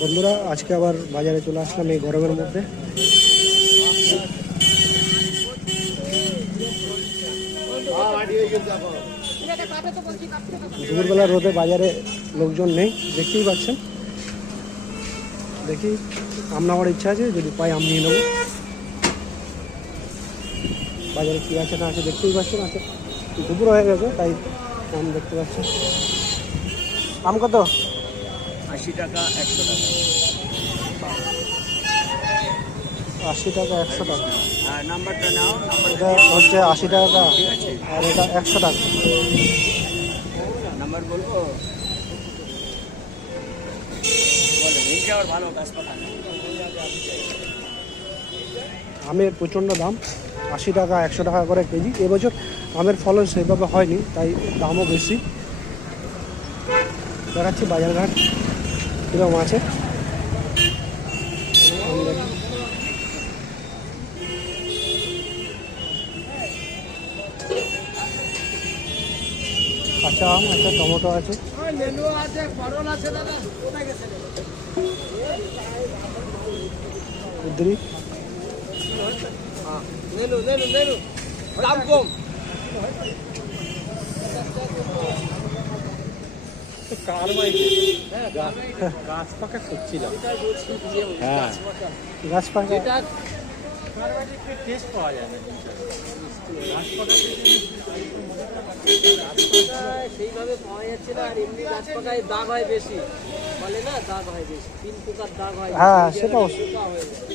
বন্ধুরা, আজকে আবার বাজারে চলে আসলাম এই গরমের মধ্যে। দুপুরবেলা রোদে বাজারে লোকজন নেই, দেখতেই পাচ্ছেন। দেখি, আম নেওয়ার ইচ্ছা আছে, যদি পাই আম নিয়ে নেব। বাজারে কী আছে না আছে দেখতেই পাচ্ছেন, আছে। দুপুর হয়ে গেছে, তাই আম দেখতে পাচ্ছেন। আম কত? আশি টাকা একশো টাকা। আশি টাকা একশো টাকা। হ্যাঁ নাম্বারটা নাও এটা হচ্ছে আশি টাকা আর এটা একশো টাকা। নাম্বার বলব? ভালো আমের প্রচণ্ড দাম আশি টাকা একশো টাকা করে কেজি। এবছর আমের ফলন সেভাবে হয়নি তাই দামও বেশি। দেখাচ্ছি বাজারঘাট। কীরকম আছে। কাঁচা আম আছে টমেটো আছে। কুদ্রি। নেনু নেনু নেনু। দাম কম গাছ পাকা খুঁজছিলাম হ্যাঁ গাছ পাকা এটা টেস্ট পাওয়া যায় না সেইভাবে পাওয়া যাচ্ছে না আর এমনি গাছ পাকায় দাগ হয় বেশি বলে না দাগ হয় বেশি তিন পোকার দাগ হয় হ্যাঁ, সেটা হয়ে যায়।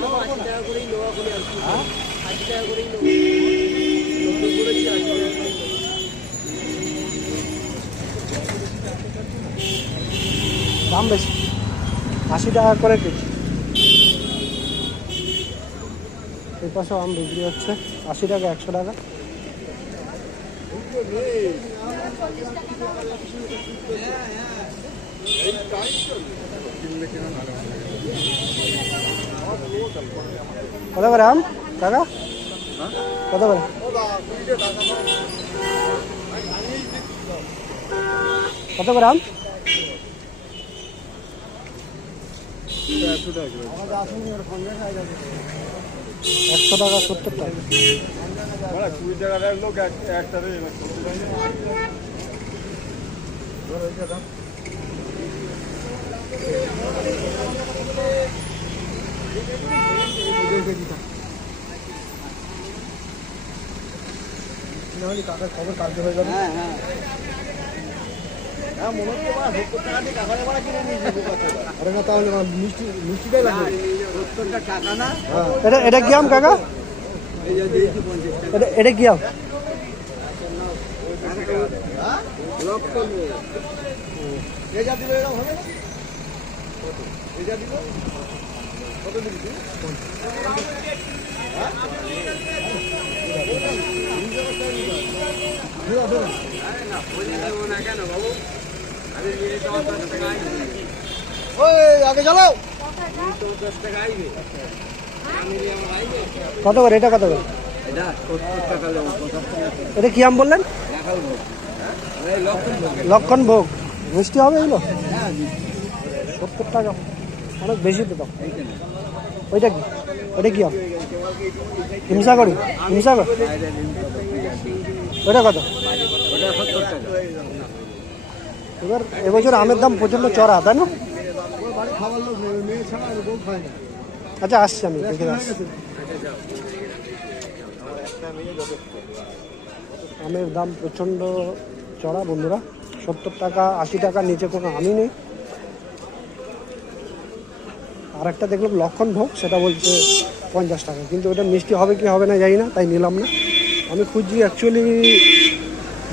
নাও, আশি টাকা করেই নেওয়া করি আর কি টাকা করেই নেব করেছি আশি টাকা করেই নেব। দাম বেশি। আশি টাকা করে কেজি। এই পাশে আম বিক্রি হচ্ছে। আশি টাকা একশো টাকা। কত করে আম, কাকা? কত করে? কত করে আম? একশো টাকা, সত্তর টাকা। কুড়ি একটা কাকার খবর কালকে হয়ে যাবে। হ্যাঁ হ্যাঁ। হ্যাঁ সত্তরটা এটা এটা কি আম কাকা? এটা এটা কি আম? লক্ষ দিল এরকম হবে না এই দিল আগে আইবে কত করে? এটা কত করে? এটা কি আম বললেন? লক্ষণ ভোগ। মিষ্টি হবে এগুলো? সত্তর টাকা। অনেক বেশি তো ওইটা কি? ওইটা কি আম হিমসাগরি হিমসাগর? ওইটা কত? টাকা এবার এবছর আমের দাম প্রচণ্ড চড়া, তাই না? আচ্ছা আসছি আমি, দেখে আসছি আমের দাম প্রচণ্ড চড়া, বন্ধুরা। সত্তর টাকা, আশি টাকার নিচে কোনো আমই নেই। আর একটা দেখলাম লক্ষণ ভোগ, সেটা বলছে পঞ্চাশ টাকা। কিন্তু ওটা মিষ্টি হবে কি হবে না জানি না, তাই নিলাম না। আমি খুঁজছি অ্যাকচুয়ালি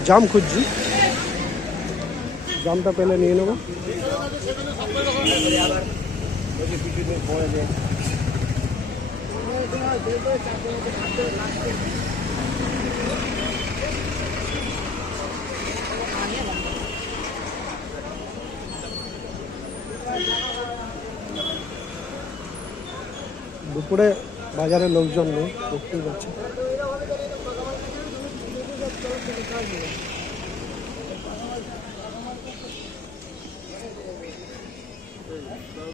জাম খুঁজছি। জামটা পেলে নিয়ে নেব। দুপুরে বাজারে লোকজন নেই দেখতেই